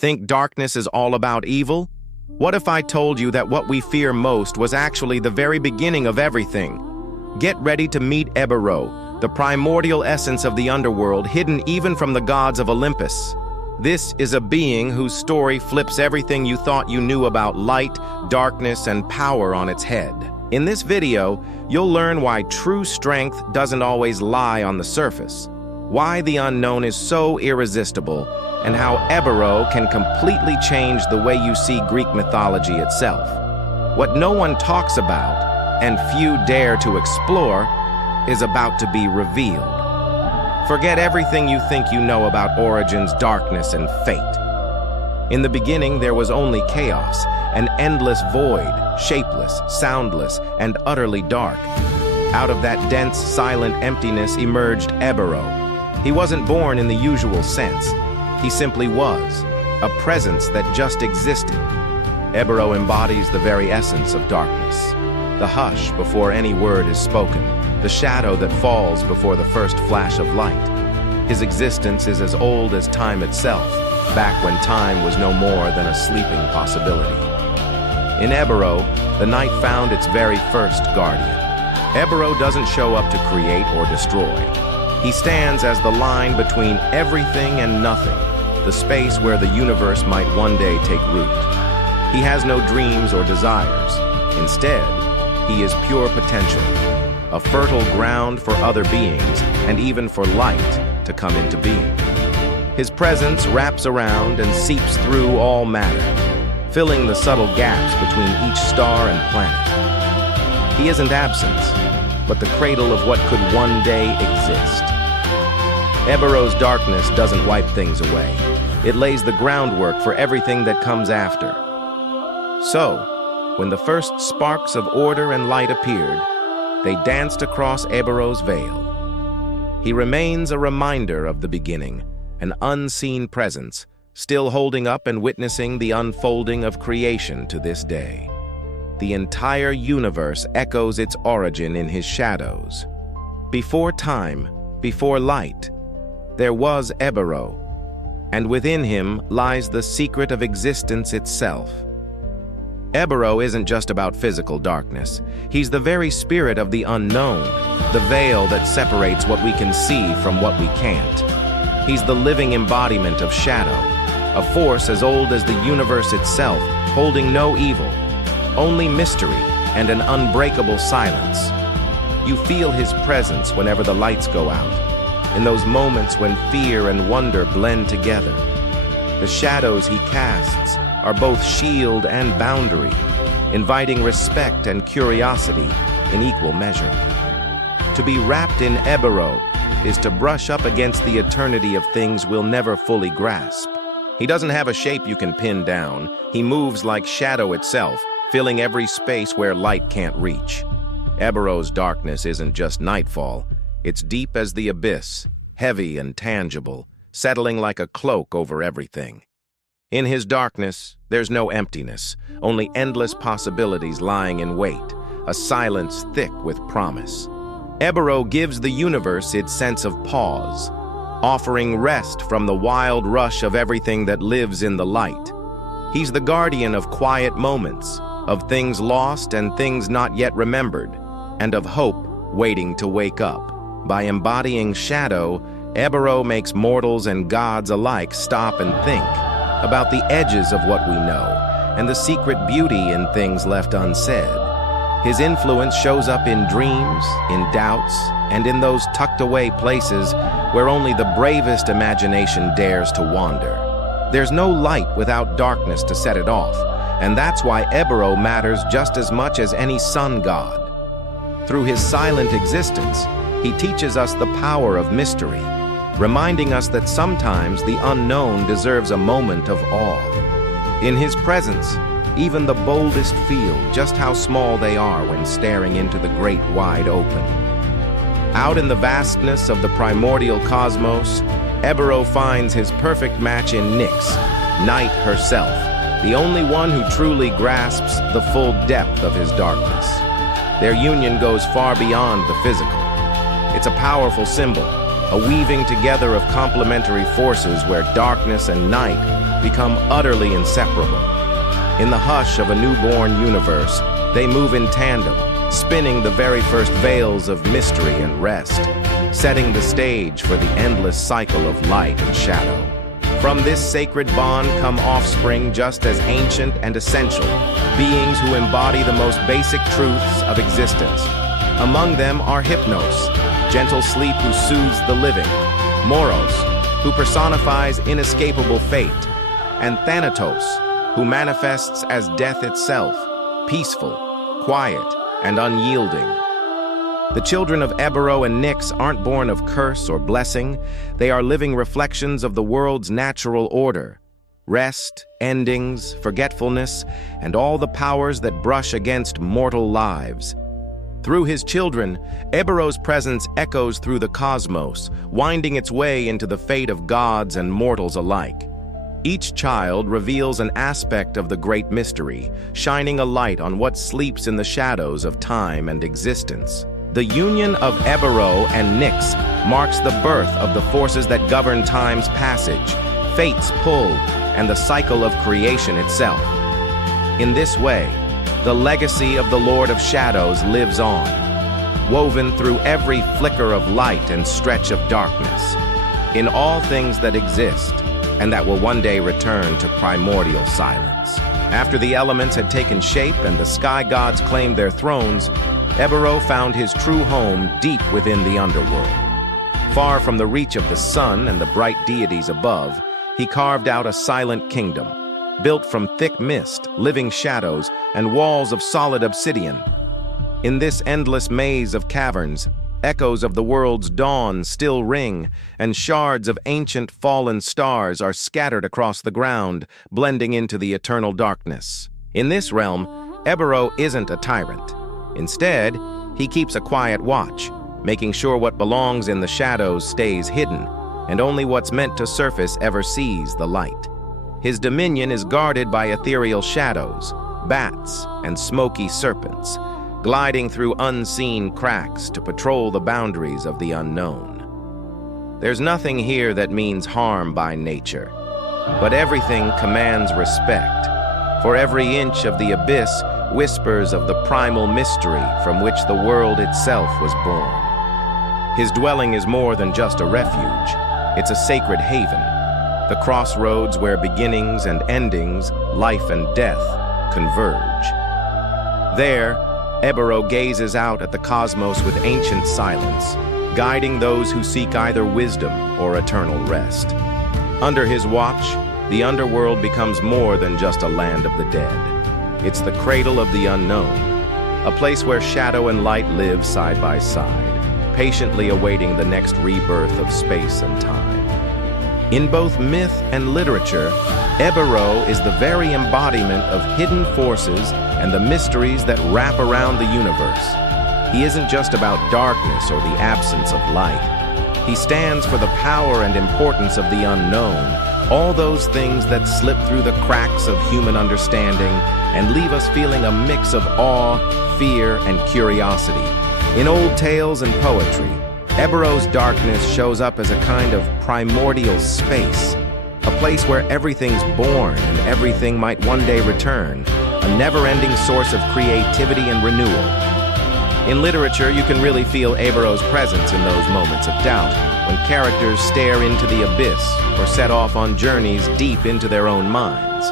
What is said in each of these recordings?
Think darkness is all about evil? What if I told you that what we fear most was actually the very beginning of everything? Get ready to meet Ébero, the primordial essence of the underworld, hidden even from the gods of Olympus. This is a being whose story flips everything you thought you knew about light, darkness, and power on its head. In this video, you'll learn why true strength doesn't always lie on the surface, why the unknown is so irresistible, and how Ébero can completely change the way you see Greek mythology itself. What no one talks about, and few dare to explore, is about to be revealed. Forget everything you think you know about origins, darkness, and fate. In the beginning, there was only chaos, an endless void, shapeless, soundless, and utterly dark. Out of that dense, silent emptiness emerged Ébero. He wasn't born in the usual sense. He simply was, a presence that just existed. Ébero embodies the very essence of darkness. The hush before any word is spoken, the shadow that falls before the first flash of light. His existence is as old as time itself, back when time was no more than a sleeping possibility. In Ébero, the night found its very first guardian. Ébero doesn't show up to create or destroy. He stands as the line between everything and nothing, the space where the universe might one day take root. He has no dreams or desires. Instead, he is pure potential, a fertile ground for other beings and even for light to come into being. His presence wraps around and seeps through all matter, filling the subtle gaps between each star and planet. He isn't absence, but the cradle of what could one day exist. Ébero's darkness doesn't wipe things away. It lays the groundwork for everything that comes after. So, when the first sparks of order and light appeared, they danced across Ébero's veil. He remains a reminder of the beginning, an unseen presence, still holding up and witnessing the unfolding of creation to this day. The entire universe echoes its origin in his shadows. Before time, before light, there was Ébero, and within him lies the secret of existence itself. Ébero isn't just about physical darkness. He's the very spirit of the unknown, the veil that separates what we can see from what we can't. He's the living embodiment of shadow, a force as old as the universe itself, holding no evil, only mystery and an unbreakable silence. You feel his presence whenever the lights go out, in those moments when fear and wonder blend together. The shadows he casts are both shield and boundary, inviting respect and curiosity in equal measure. To be wrapped in Ébero is to brush up against the eternity of things we'll never fully grasp. He doesn't have a shape you can pin down. He moves like shadow itself, filling every space where light can't reach. Ébero's darkness isn't just nightfall. It's deep as the abyss, heavy and tangible, settling like a cloak over everything. In his darkness, there's no emptiness, only endless possibilities lying in wait, a silence thick with promise. Ébero gives the universe its sense of pause, offering rest from the wild rush of everything that lives in the light. He's the guardian of quiet moments, of things lost and things not yet remembered, and of hope waiting to wake up. By embodying shadow, Ébero makes mortals and gods alike stop and think about the edges of what we know and the secret beauty in things left unsaid. His influence shows up in dreams, in doubts, and in those tucked-away places where only the bravest imagination dares to wander. There's no light without darkness to set it off, and that's why Ébero matters just as much as any sun god. Through his silent existence, he teaches us the power of mystery, reminding us that sometimes the unknown deserves a moment of awe. In his presence, even the boldest feel just how small they are when staring into the great wide open. Out in the vastness of the primordial cosmos, Ébero finds his perfect match in Nyx, Night herself, the only one who truly grasps the full depth of his darkness. Their union goes far beyond the physical. It's a powerful symbol, a weaving together of complementary forces where darkness and night become utterly inseparable. In the hush of a newborn universe, they move in tandem, spinning the very first veils of mystery and rest, setting the stage for the endless cycle of light and shadow. From this sacred bond come offspring just as ancient and essential, beings who embody the most basic truths of existence. Among them are Hypnos, gentle sleep who soothes the living, Moros, who personifies inescapable fate, and Thanatos, who manifests as death itself, peaceful, quiet, and unyielding. The children of Ébero and Nyx aren't born of curse or blessing. They are living reflections of the world's natural order. Rest, endings, forgetfulness, and all the powers that brush against mortal lives. Through his children, Ébero's presence echoes through the cosmos, winding its way into the fate of gods and mortals alike. Each child reveals an aspect of the great mystery, shining a light on what sleeps in the shadows of time and existence. The union of Ébero and Nyx marks the birth of the forces that govern time's passage, fate's pull, and the cycle of creation itself. In this way, the legacy of the Lord of Shadows lives on, woven through every flicker of light and stretch of darkness, in all things that exist, and that will one day return to primordial silence. After the elements had taken shape and the sky gods claimed their thrones, Ébero found his true home deep within the Underworld. Far from the reach of the sun and the bright deities above, he carved out a silent kingdom, built from thick mist, living shadows, and walls of solid obsidian. In this endless maze of caverns, echoes of the world's dawn still ring, and shards of ancient fallen stars are scattered across the ground, blending into the eternal darkness. In this realm, Ébero isn't a tyrant. Instead, he keeps a quiet watch, making sure what belongs in the shadows stays hidden, and only what's meant to surface ever sees the light. His dominion is guarded by ethereal shadows, bats, and smoky serpents, gliding through unseen cracks to patrol the boundaries of the unknown. There's nothing here that means harm by nature, but everything commands respect, for every inch of the abyss whispers of the primal mystery from which the world itself was born. His dwelling is more than just a refuge. It's a sacred haven, the crossroads where beginnings and endings, life and death, converge. There, Ébero gazes out at the cosmos with ancient silence, guiding those who seek either wisdom or eternal rest. Under his watch, the Underworld becomes more than just a land of the dead. It's the cradle of the unknown, a place where shadow and light live side by side, patiently awaiting the next rebirth of space and time. In both myth and literature, Ébero is the very embodiment of hidden forces and the mysteries that wrap around the universe. He isn't just about darkness or the absence of light. He stands for the power and importance of the unknown, all those things that slip through the cracks of human understanding and leave us feeling a mix of awe, fear, and curiosity. In old tales and poetry, Ébero's darkness shows up as a kind of primordial space, a place where everything's born and everything might one day return, a never-ending source of creativity and renewal. In literature, you can really feel Ébero's presence in those moments of doubt, when characters stare into the abyss or set off on journeys deep into their own minds.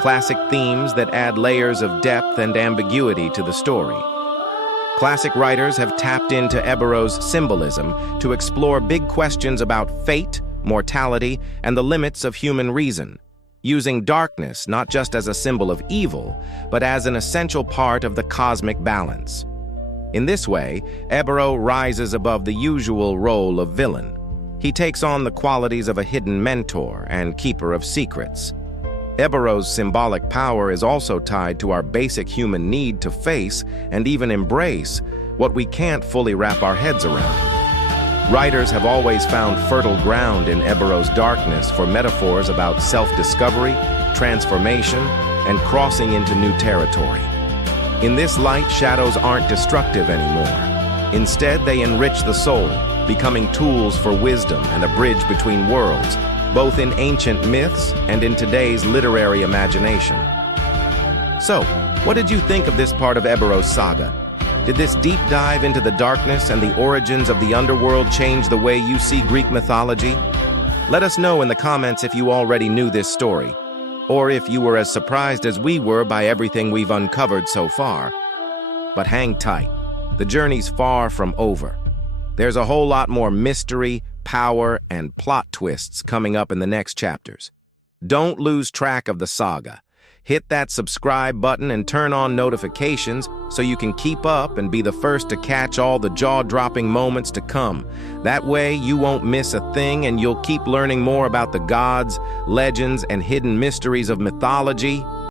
Classic themes that add layers of depth and ambiguity to the story. Classic writers have tapped into Ébero's symbolism to explore big questions about fate, mortality, and the limits of human reason, using darkness not just as a symbol of evil, but as an essential part of the cosmic balance. In this way, Ébero rises above the usual role of villain. He takes on the qualities of a hidden mentor and keeper of secrets. Ébero's symbolic power is also tied to our basic human need to face and even embrace what we can't fully wrap our heads around. Writers have always found fertile ground in Ébero's darkness for metaphors about self-discovery, transformation, and crossing into new territory. In this light, shadows aren't destructive anymore. Instead, they enrich the soul, becoming tools for wisdom and a bridge between worlds, both in ancient myths and in today's literary imagination. So, what did you think of this part of Ébero's saga? Did this deep dive into the darkness and the origins of the underworld change the way you see Greek mythology? Let us know in the comments if you already knew this story, or if you were as surprised as we were by everything we've uncovered so far. But hang tight, the journey's far from over. There's a whole lot more mystery, power, and plot twists coming up in the next chapters. Don't lose track of the saga. Hit that subscribe button and turn on notifications so you can keep up and be the first to catch all the jaw-dropping moments to come. That way, you won't miss a thing and you'll keep learning more about the gods, legends, and hidden mysteries of mythology.